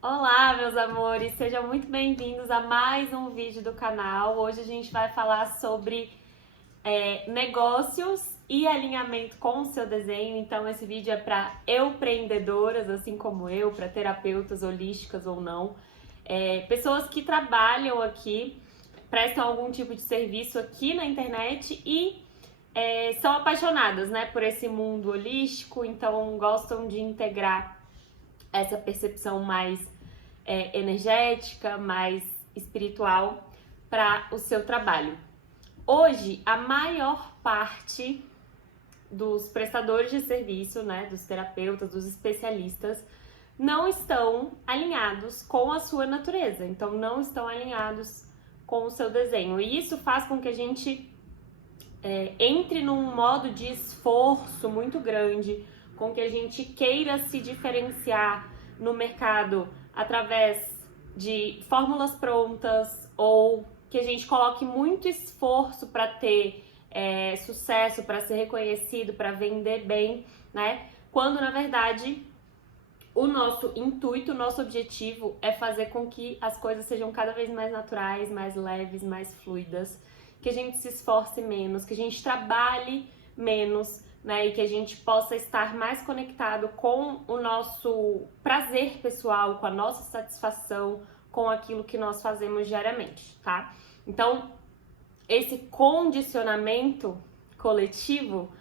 Olá, meus amores, sejam muito bem-vindos a mais um vídeo do canal. Hoje a gente vai falar sobre negócios e alinhamento com o seu desenho. Então, esse vídeo é para empreendedoras, assim como eu, para terapeutas holísticas ou não, pessoas que trabalham aqui, prestam algum tipo de serviço aqui na internet e são apaixonadas, né, por esse mundo holístico, então gostam de integrar essa percepção mais energética, mais espiritual para o seu trabalho. Hoje, a maior parte dos prestadores de serviço, né, dos terapeutas, dos especialistas, não estão alinhados com a sua natureza, então não estão alinhados com o seu desenho. E isso faz com que a gente entre num modo de esforço muito grande, com que a gente queira se diferenciar no mercado através de fórmulas prontas ou que a gente coloque muito esforço para ter sucesso, para ser reconhecido, para vender bem, né? Quando na verdade o nosso intuito, o nosso objetivo é fazer com que as coisas sejam cada vez mais naturais, mais leves, mais fluidas, que a gente se esforce menos, que a gente trabalhe menos, né, e que a gente possa estar mais conectado com o nosso prazer pessoal, com a nossa satisfação, com aquilo que nós fazemos diariamente, tá? Então, esse condicionamento coletivo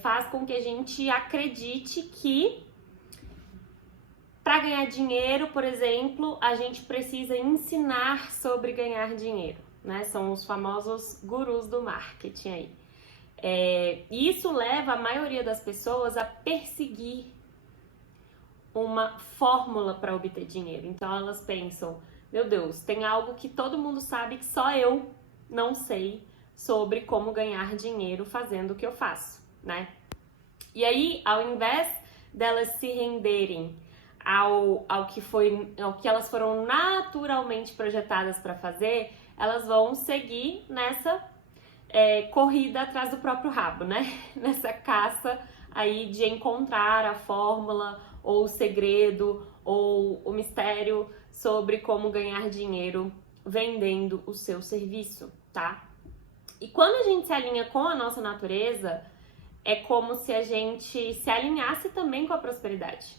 faz com que a gente acredite que para ganhar dinheiro, por exemplo, a gente precisa ensinar sobre ganhar dinheiro, né? São os famosos gurus do marketing aí. E isso leva a maioria das pessoas a perseguir uma fórmula para obter dinheiro. Então elas pensam, meu Deus, tem algo que todo mundo sabe que só eu não sei sobre como ganhar dinheiro fazendo o que eu faço, né? E aí, ao invés delas se renderem ao que elas foram naturalmente projetadas para fazer, elas vão seguir nessa corrida atrás do próprio rabo, né? Nessa caça aí de encontrar a fórmula ou o segredo ou o mistério sobre como ganhar dinheiro vendendo o seu serviço, tá? E quando a gente se alinha com a nossa natureza, é como se a gente se alinhasse também com a prosperidade.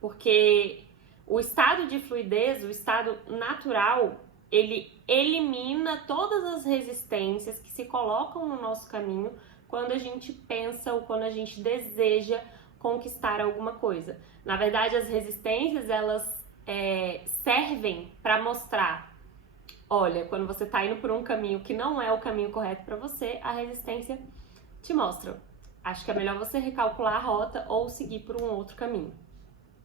Porque o estado de fluidez, o estado natural, ele elimina todas as resistências que se colocam no nosso caminho quando a gente pensa ou quando a gente deseja conquistar alguma coisa. Na verdade, as resistências, elas servem para mostrar, olha, quando você está indo por um caminho que não é o caminho correto para você, a resistência te mostra. Acho que é melhor você recalcular a rota ou seguir por um outro caminho.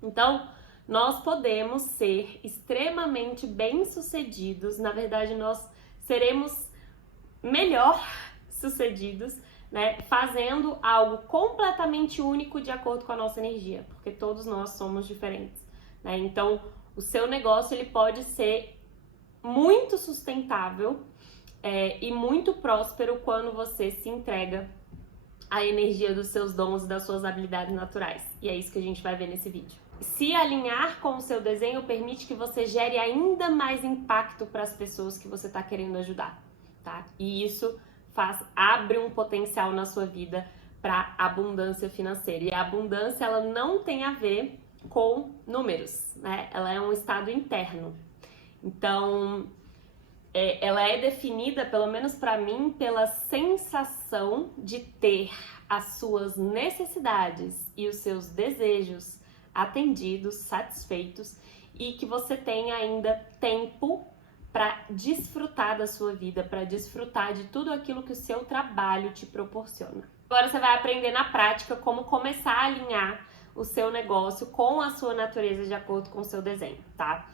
Então, nós podemos ser extremamente bem-sucedidos, na verdade, nós seremos melhor sucedidos, né, fazendo algo completamente único de acordo com a nossa energia, porque todos nós somos diferentes, né? Então, o seu negócio ele pode ser muito sustentável e muito próspero quando você se entrega à energia dos seus dons e das suas habilidades naturais. E é isso que a gente vai ver nesse vídeo. Se alinhar com o seu desenho permite que você gere ainda mais impacto para as pessoas que você está querendo ajudar, tá? E isso abre um potencial na sua vida para abundância financeira. E a abundância, ela não tem a ver com números, né? Ela é um estado interno. Então, ela é definida, pelo menos para mim, pela sensação de ter as suas necessidades e os seus desejos atendidos, satisfeitos e que você tenha ainda tempo para desfrutar da sua vida, para desfrutar de tudo aquilo que o seu trabalho te proporciona. Agora você vai aprender na prática como começar a alinhar o seu negócio com a sua natureza de acordo com o seu desenho, tá?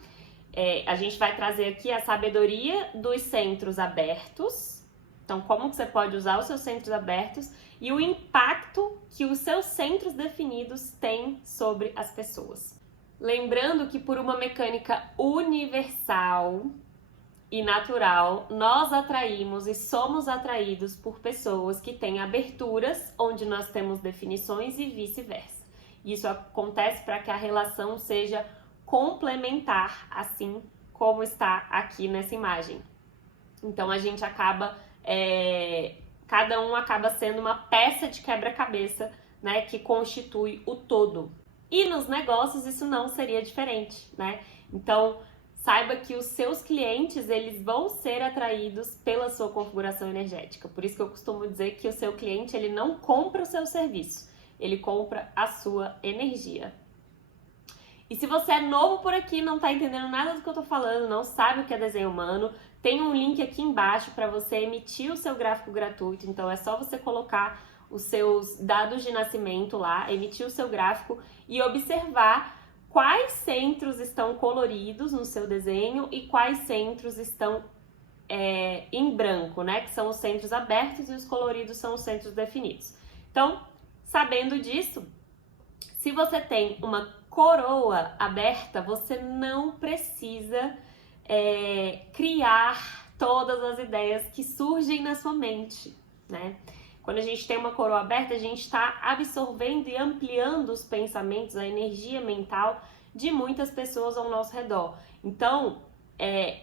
A gente vai trazer aqui a sabedoria dos centros abertos. Então, como que você pode usar os seus centros abertos e o impacto que os seus centros definidos têm sobre as pessoas. Lembrando que por uma mecânica universal e natural, nós atraímos e somos atraídos por pessoas que têm aberturas onde nós temos definições e vice-versa. Isso acontece para que a relação seja complementar, assim como está aqui nessa imagem. Então a gente acaba, cada um acaba sendo uma peça de quebra-cabeça, né, que constitui o todo. E nos negócios isso não seria diferente, né? Então saiba que os seus clientes, eles vão ser atraídos pela sua configuração energética. Por isso que eu costumo dizer que o seu cliente, ele não compra o seu serviço, ele compra a sua energia. E se você é novo por aqui, não está entendendo nada do que eu estou falando, não sabe o que é desenho humano, tem um link aqui embaixo para você emitir o seu gráfico gratuito. Então é só você colocar os seus dados de nascimento lá, emitir o seu gráfico e observar quais centros estão coloridos no seu desenho e quais centros estão em branco, né? Que são os centros abertos e os coloridos são os centros definidos. Então, sabendo disso, se você tem uma coroa aberta, você não precisa criar todas as ideias que surgem na sua mente, né? Quando a gente tem uma coroa aberta, a gente está absorvendo e ampliando os pensamentos, a energia mental de muitas pessoas ao nosso redor. Então,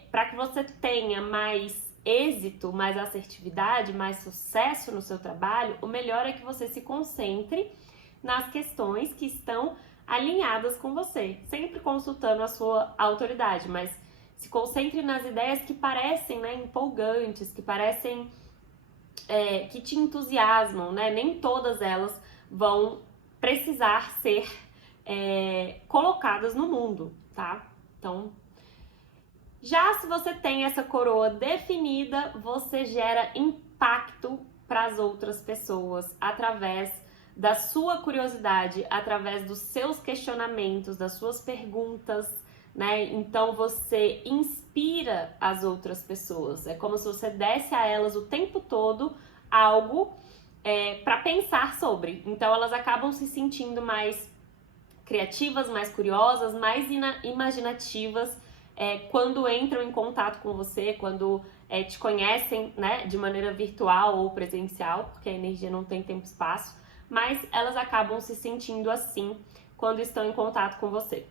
para que você tenha mais êxito, mais assertividade, mais sucesso no seu trabalho, o melhor é que você se concentre nas questões que estão alinhadas com você, sempre consultando a sua autoridade, mas se concentre nas ideias que parecem, né, empolgantes, que parecem que te entusiasmam, né? Nem todas elas vão precisar ser colocadas no mundo, tá? Então, já se você tem essa coroa definida, você gera impacto para as outras pessoas através da sua curiosidade, através dos seus questionamentos, das suas perguntas, né? Então você inspira as outras pessoas. É como se você desse a elas o tempo todo algo para pensar sobre. Então elas acabam se sentindo mais criativas, mais curiosas, mais imaginativas quando entram em contato com você, quando te conhecem, né, de maneira virtual ou presencial, porque a energia não tem tempo e espaço, mas elas acabam se sentindo assim quando estão em contato com você.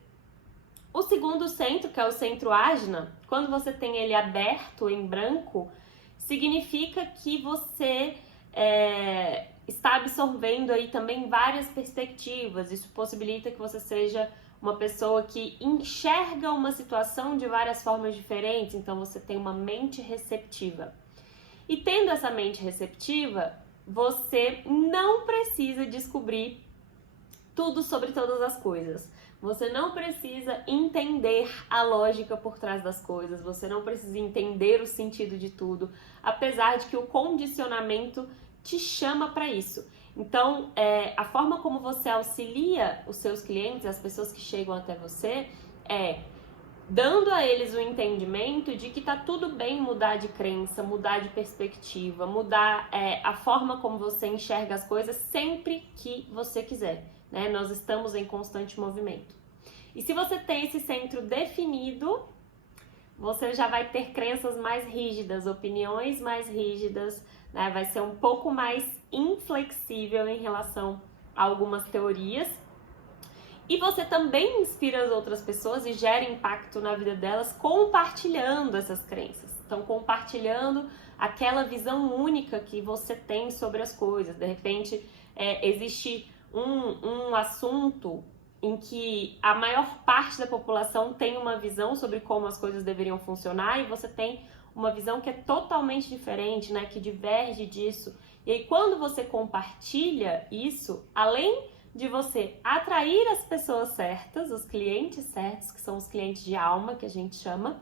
O segundo centro, que é o centro ágina, quando você tem ele aberto em branco, significa que você está absorvendo aí também várias perspectivas. Isso possibilita que você seja uma pessoa que enxerga uma situação de várias formas diferentes, então você tem uma mente receptiva. E tendo essa mente receptiva, você não precisa descobrir tudo sobre todas as coisas. Você não precisa entender a lógica por trás das coisas, você não precisa entender o sentido de tudo, apesar de que o condicionamento te chama para isso. Então, a forma como você auxilia os seus clientes, as pessoas que chegam até você, dando a eles o entendimento de que tá tudo bem mudar de crença, mudar de perspectiva, mudar a forma como você enxerga as coisas sempre que você quiser, né? Nós estamos em constante movimento. E se você tem esse centro definido, você já vai ter crenças mais rígidas, opiniões mais rígidas, né? Vai ser um pouco mais inflexível em relação a algumas teorias. E você também inspira as outras pessoas e gera impacto na vida delas compartilhando essas crenças. Então, compartilhando aquela visão única que você tem sobre as coisas. De repente, existe um assunto em que a maior parte da população tem uma visão sobre como as coisas deveriam funcionar e você tem uma visão que é totalmente diferente, né? Que diverge disso. E aí, quando você compartilha isso, além de você atrair as pessoas certas, os clientes certos, que são os clientes de alma, que a gente chama,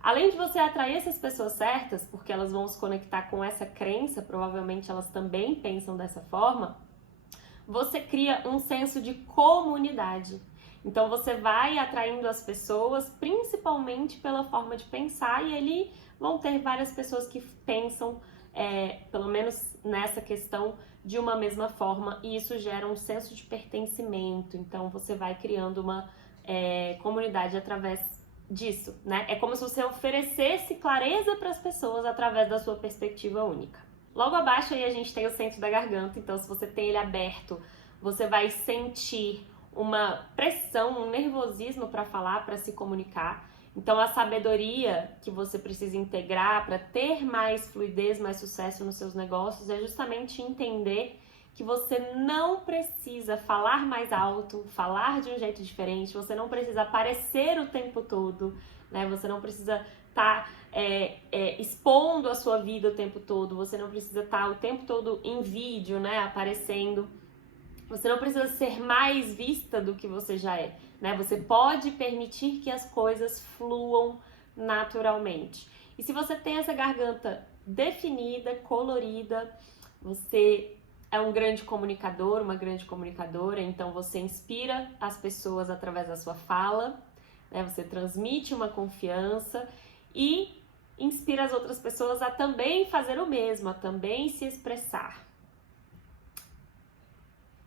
além de você atrair essas pessoas certas, porque elas vão se conectar com essa crença, provavelmente elas também pensam dessa forma, você cria um senso de comunidade. Então você vai atraindo as pessoas, principalmente pela forma de pensar, e ali vão ter várias pessoas que pensam, pelo menos nessa questão, de uma mesma forma, e isso gera um senso de pertencimento. Então você vai criando uma comunidade através disso, né? É como se você oferecesse clareza para as pessoas através da sua perspectiva única. Logo abaixo aí a gente tem o centro da garganta, então se você tem ele aberto, você vai sentir uma pressão, um nervosismo para falar, para se comunicar. Então, a sabedoria que você precisa integrar para ter mais fluidez, mais sucesso nos seus negócios é justamente entender que você não precisa falar mais alto, falar de um jeito diferente, você não precisa aparecer o tempo todo, né? Você não precisa estar expondo a sua vida o tempo todo, você não precisa estar o tempo todo em vídeo, né? Aparecendo. Você não precisa ser mais vista do que você já é, né? Você pode permitir que as coisas fluam naturalmente. E se você tem essa garganta definida, colorida, você é um grande comunicador, uma grande comunicadora, então você inspira as pessoas através da sua fala, né? Você transmite uma confiança e inspira as outras pessoas a também fazer o mesmo, a também se expressar.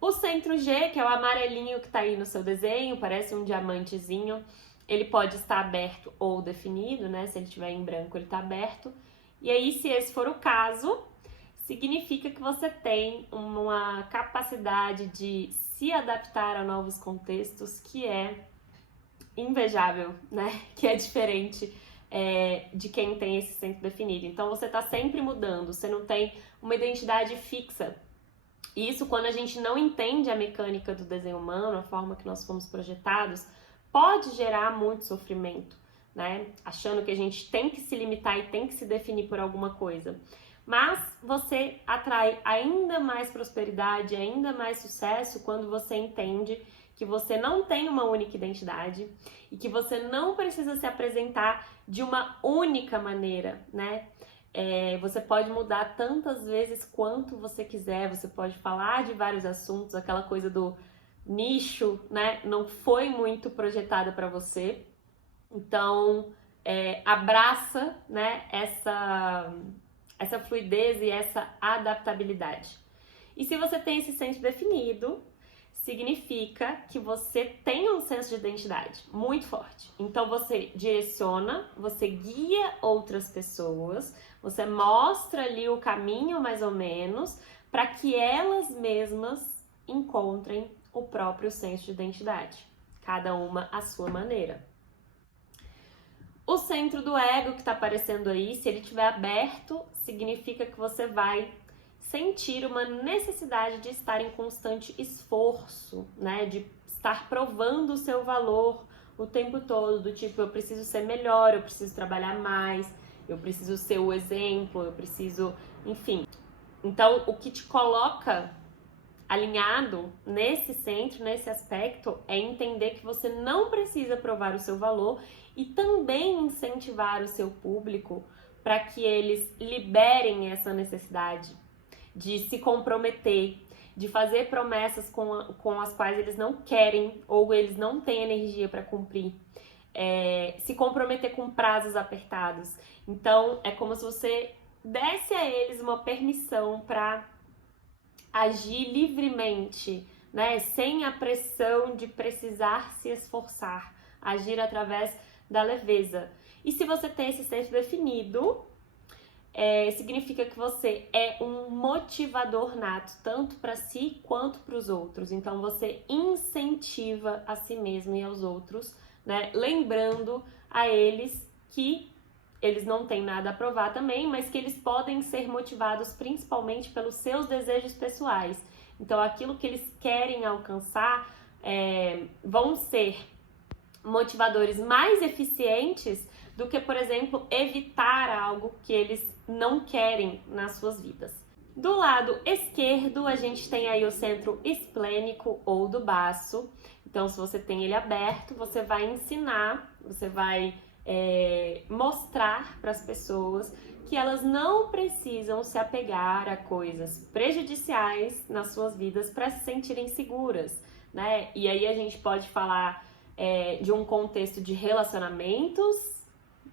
O centro G, que é o amarelinho que está aí no seu desenho, parece um diamantezinho, ele pode estar aberto ou definido, né? Se ele estiver em branco, ele está aberto. E aí, se esse for o caso, significa que você tem uma capacidade de se adaptar a novos contextos que é invejável, né? Que é diferente de quem tem esse centro definido. Então, você está sempre mudando, você não tem uma identidade fixa. Isso, quando a gente não entende a mecânica do desenho humano, a forma que nós fomos projetados, pode gerar muito sofrimento, né? Achando que a gente tem que se limitar e tem que se definir por alguma coisa. Mas você atrai ainda mais prosperidade, ainda mais sucesso quando você entende que você não tem uma única identidade e que você não precisa se apresentar de uma única maneira, né? Você pode mudar tantas vezes quanto você quiser, você pode falar de vários assuntos, aquela coisa do nicho, né? Não foi muito projetada para você. Então, abraça, né? Essa fluidez e essa adaptabilidade. E se você tem esse centro definido, significa que você tem um senso de identidade muito forte. Então você direciona, você guia outras pessoas, você mostra ali o caminho mais ou menos para que elas mesmas encontrem o próprio senso de identidade, cada uma à sua maneira. O centro do ego que está aparecendo aí, se ele estiver aberto, significa que você vai sentir uma necessidade de estar em constante esforço, né? De estar provando o seu valor o tempo todo, do tipo, eu preciso ser melhor, eu preciso trabalhar mais, eu preciso ser o exemplo, eu preciso, enfim. Então, o que te coloca alinhado nesse centro, nesse aspecto, é entender que você não precisa provar o seu valor e também incentivar o seu público para que eles liberem essa necessidade de se comprometer, de fazer promessas com as quais eles não querem ou eles não têm energia para cumprir, se comprometer com prazos apertados. Então, é como se você desse a eles uma permissão para agir livremente, né? Sem a pressão de precisar se esforçar, agir através da leveza. E se você tem esse senso definido, significa que você é um motivador nato, tanto para si quanto para os outros. Então você incentiva a si mesmo e aos outros, né? Lembrando a eles que eles não têm nada a provar também, mas que eles podem ser motivados principalmente pelos seus desejos pessoais. Então aquilo que eles querem alcançar vão ser motivadores mais eficientes do que, por exemplo, evitar algo que eles não querem nas suas vidas. Do lado esquerdo, a gente tem aí o centro esplênico ou do baço. Então, se você tem ele aberto, você vai ensinar, você vai mostrar para as pessoas que elas não precisam se apegar a coisas prejudiciais nas suas vidas para se sentirem seguras, né? E aí a gente pode falar de um contexto de relacionamentos,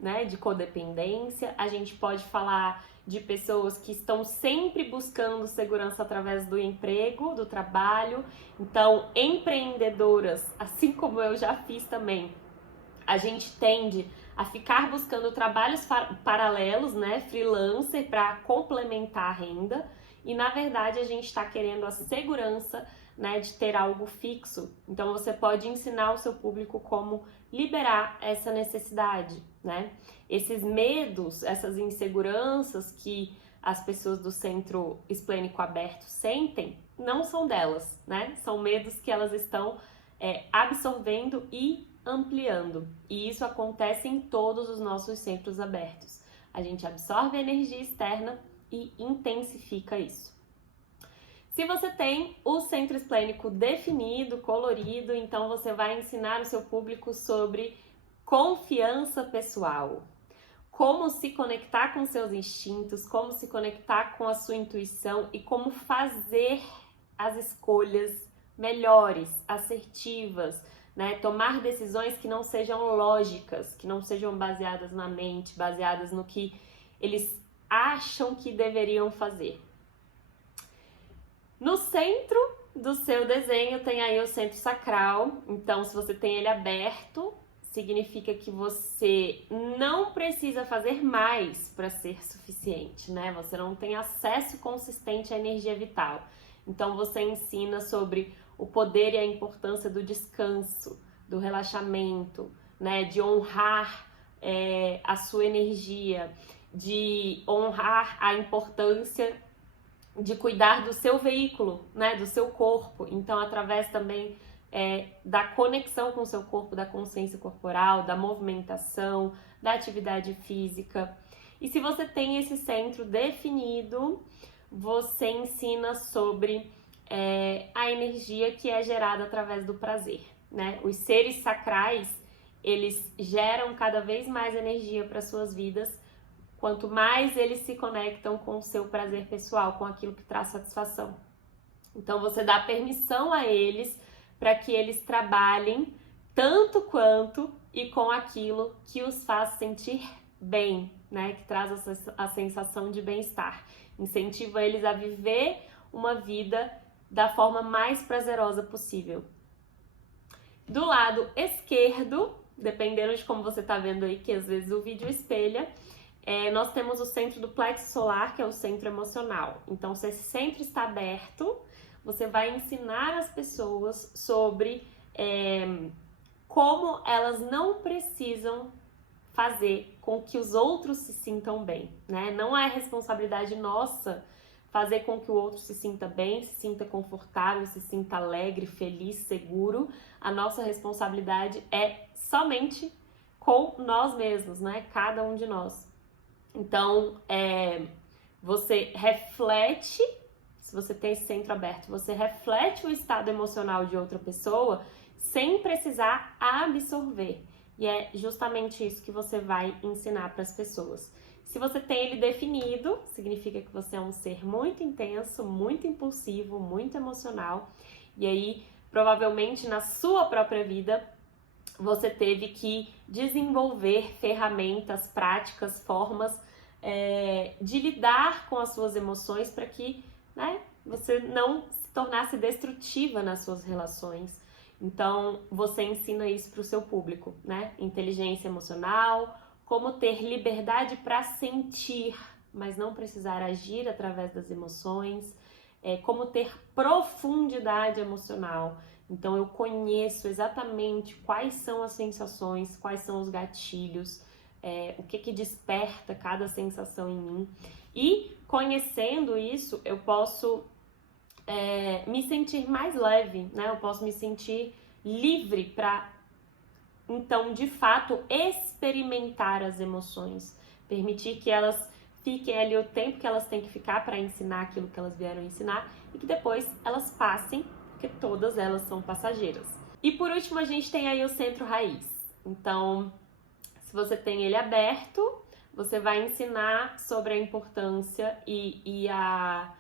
né, de codependência, a gente pode falar de pessoas que estão sempre buscando segurança através do emprego, do trabalho. Então, empreendedoras, assim como eu já fiz também, a gente tende a ficar buscando trabalhos paralelos, né, freelancer, para complementar a renda. E, na verdade, a gente está querendo a segurança né, de ter algo fixo. Então você pode ensinar o seu público como liberar essa necessidade, né? Esses medos, essas inseguranças que as pessoas do centro esplênico aberto sentem, não são delas, né? São medos que elas estão absorvendo e ampliando. E isso acontece em todos os nossos centros abertos. A gente absorve a energia externa e intensifica isso. Se você tem o centro esplênico definido, colorido, então você vai ensinar o seu público sobre confiança pessoal. Como se conectar com seus instintos, como se conectar com a sua intuição e como fazer as escolhas melhores, assertivas, né? Tomar decisões que não sejam lógicas, que não sejam baseadas na mente, baseadas no que eles acham que deveriam fazer. No centro do seu desenho tem aí o centro sacral, então se você tem ele aberto, significa que você não precisa fazer mais para ser suficiente, né? Você não tem acesso consistente à energia vital. Então você ensina sobre o poder e a importância do descanso, do relaxamento, né? De honrar a sua energia, de honrar a importância de cuidar do seu veículo, né? Do seu corpo. Então, através também da conexão com o seu corpo, da consciência corporal, da movimentação, da atividade física. E se você tem esse centro definido, você ensina sobre a energia que é gerada através do prazer, né? Os seres sacrais, eles geram cada vez mais energia para suas vidas, quanto mais eles se conectam com o seu prazer pessoal, com aquilo que traz satisfação. Então você dá permissão a eles para que eles trabalhem tanto quanto e com aquilo que os faz sentir bem, né? Que traz a sensação de bem-estar. Incentiva eles a viver uma vida da forma mais prazerosa possível. Do lado esquerdo, dependendo de como você está vendo aí, que às vezes o vídeo espelha, nós temos o centro do plexo solar, que é o centro emocional. Então, se esse centro está aberto, você vai ensinar as pessoas sobre como elas não precisam fazer com que os outros se sintam bem, né? Não é responsabilidade nossa fazer com que o outro se sinta bem, se sinta confortável, se sinta alegre, feliz, seguro. A nossa responsabilidade é somente com nós mesmos, né? Cada um de nós. Então, você reflete. Se você tem esse centro aberto, você reflete o estado emocional de outra pessoa sem precisar absorver. E é justamente isso que você vai ensinar para as pessoas. Se você tem ele definido, significa que você é um ser muito intenso, muito impulsivo, muito emocional. E aí, provavelmente, na sua própria vida, você teve que desenvolver ferramentas, práticas, formas de lidar com as suas emoções para que, né, você não se tornasse destrutiva nas suas relações. Então, você ensina isso para o seu público, né? Inteligência emocional, como ter liberdade para sentir, mas não precisar agir através das emoções, como ter profundidade emocional. Então, eu conheço exatamente quais são as sensações, quais são os gatilhos, o que desperta cada sensação em mim. E conhecendo isso, eu posso me sentir mais leve, né? Eu posso me sentir livre para, então, de fato, experimentar as emoções. Permitir que elas fiquem ali o tempo que elas têm que ficar para ensinar aquilo que elas vieram ensinar e que depois elas passem, porque todas elas são passageiras. E por último, a gente tem aí o centro raiz. Então, se você tem ele aberto, você vai ensinar sobre a importância e a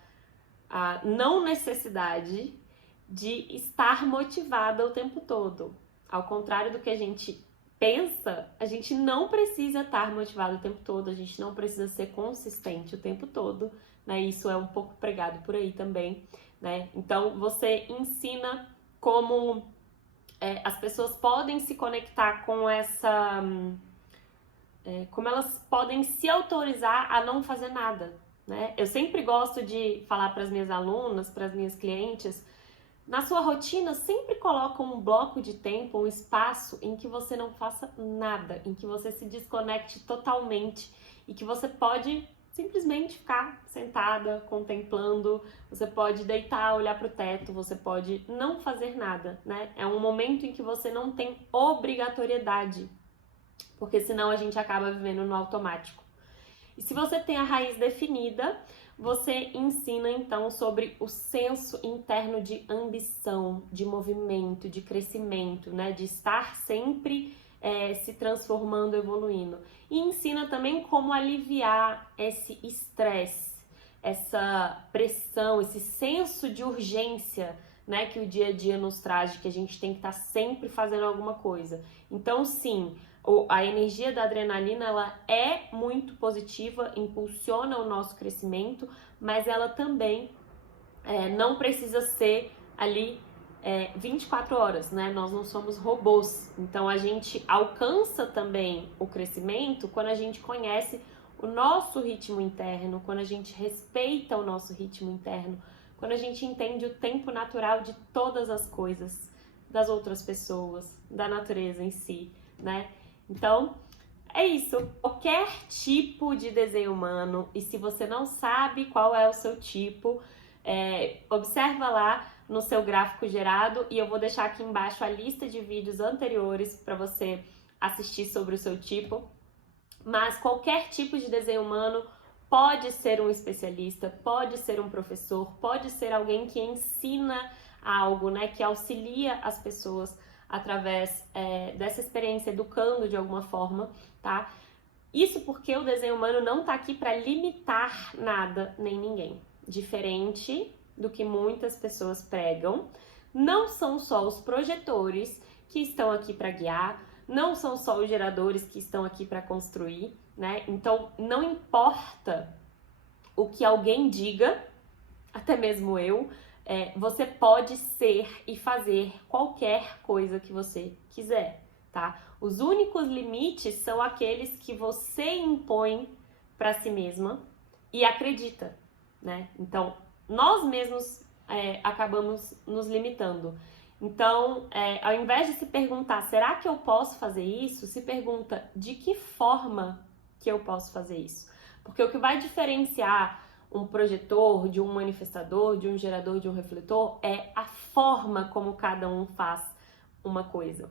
não necessidade de estar motivada o tempo todo. Ao contrário do que a gente pensa, a gente não precisa estar motivado o tempo todo, a gente não precisa ser consistente o tempo todo, né? Isso é um pouco pregado por aí também, né? Então, você ensina como as pessoas podem se conectar com como elas podem se autorizar a não fazer nada, né? Eu sempre gosto de falar para as minhas alunas, para as minhas clientes, Na sua rotina, sempre coloca um bloco de tempo, um espaço em que você não faça nada, em que você se desconecte totalmente e que você pode simplesmente ficar sentada, contemplando, você pode deitar, olhar para o teto, você pode não fazer nada, né? É um momento em que você não tem obrigatoriedade, porque senão a gente acaba vivendo no automático. E se você tem a raiz definida, você ensina então sobre o senso interno de ambição, de movimento, de crescimento, né? De estar sempre se transformando, evoluindo. E ensina também como aliviar esse estresse, essa pressão, esse senso de urgência, né? Que o dia a dia nos traz, de que a gente tem que estar sempre fazendo alguma coisa. Então, sim, a energia da adrenalina, ela é muito positiva, impulsiona o nosso crescimento, mas ela também não precisa ser ali 24 horas, né? Nós não somos robôs, então a gente alcança também o crescimento quando a gente conhece o nosso ritmo interno, quando a gente respeita o nosso ritmo interno, quando a gente entende o tempo natural de todas as coisas, das outras pessoas, da natureza em si, né? Então, é isso. Qualquer tipo de desenho humano, e se você não sabe qual é o seu tipo, observa lá no seu gráfico gerado e eu vou deixar aqui embaixo a lista de vídeos anteriores para você assistir sobre o seu tipo. Mas qualquer tipo de desenho humano pode ser um especialista, pode ser um professor, pode ser alguém que ensina algo, né, que auxilia as pessoas através dessa experiência, educando de alguma forma, tá? Isso porque o desenho humano não tá aqui para limitar nada nem ninguém. Diferente do que muitas pessoas pregam, não são só os projetores que estão aqui para guiar, não são só os geradores que estão aqui para construir, né? Então, não importa o que alguém diga, até mesmo eu, você pode ser e fazer qualquer coisa que você quiser, tá? Os únicos limites são aqueles que você impõe para si mesma e acredita, né? Então, nós mesmos acabamos nos limitando. Então, ao invés de se perguntar, será que eu posso fazer isso? Se pergunta, de que forma que eu posso fazer isso? Porque o que vai diferenciar um projetor, de um manifestador, de um gerador, de um refletor, é a forma como cada um faz uma coisa,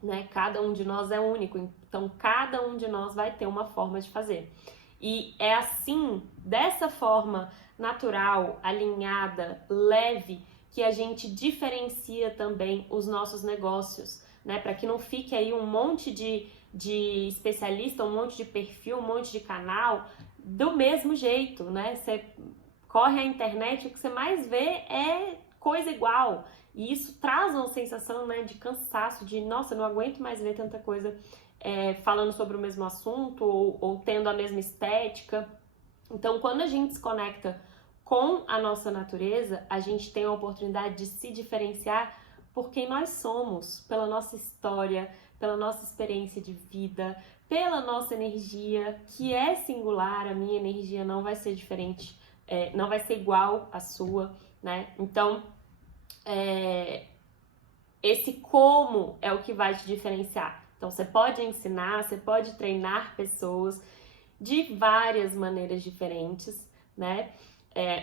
né? Cada um de nós é único, então cada um de nós vai ter uma forma de fazer. E é assim, dessa forma natural, alinhada, leve, que a gente diferencia também os nossos negócios, né? Para que não fique aí um monte de especialista, um monte de perfil, um monte de canal do mesmo jeito, né? Você corre a internet, o que você mais vê é coisa igual. E isso traz uma sensação, né, de cansaço, de nossa, não aguento mais ver tanta coisa falando sobre o mesmo assunto ou tendo a mesma estética. Então, quando a gente se conecta com a nossa natureza, a gente tem a oportunidade de se diferenciar por quem nós somos, pela nossa história, pela nossa experiência de vida, pela nossa energia, que é singular. A minha energia não vai ser diferente, não vai ser igual à sua, né? Então, esse como é o que vai te diferenciar. Então, você pode ensinar, você pode treinar pessoas de várias maneiras diferentes, né?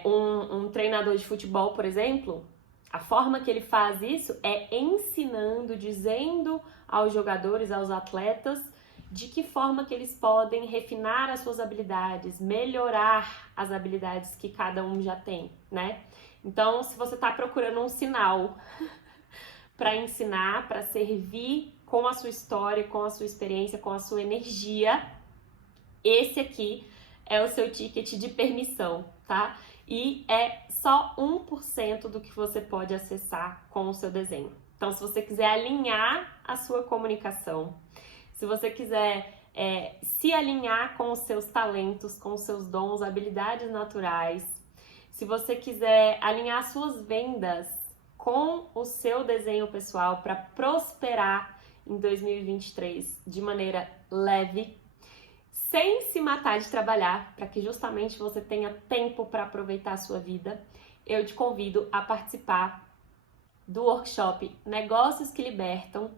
Um treinador de futebol, por exemplo, a forma que ele faz isso é ensinando, dizendo aos jogadores, aos atletas, de que forma que eles podem refinar as suas habilidades, melhorar as habilidades que cada um já tem, né? Então, se você está procurando um sinal para ensinar, para servir com a sua história, com a sua experiência, com a sua energia, esse aqui é o seu ticket de permissão, tá? E é só 1% do que você pode acessar com o seu desenho. Então, se você quiser alinhar a sua comunicação, se você quiser se alinhar com os seus talentos, com os seus dons, habilidades naturais, se você quiser alinhar suas vendas com o seu desenho pessoal para prosperar em 2023 de maneira leve, sem se matar de trabalhar, para que justamente você tenha tempo para aproveitar a sua vida, eu te convido a participar do workshop Negócios que Libertam,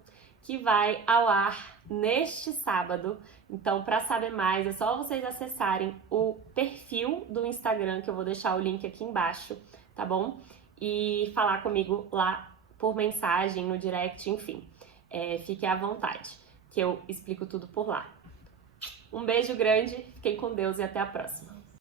que vai ao ar neste sábado. Então, para saber mais, é só vocês acessarem o perfil do Instagram, que eu vou deixar o link aqui embaixo, tá bom? E falar comigo lá por mensagem, no direct, enfim. Fiquem à vontade, que eu explico tudo por lá. Um beijo grande, fiquem com Deus e até a próxima.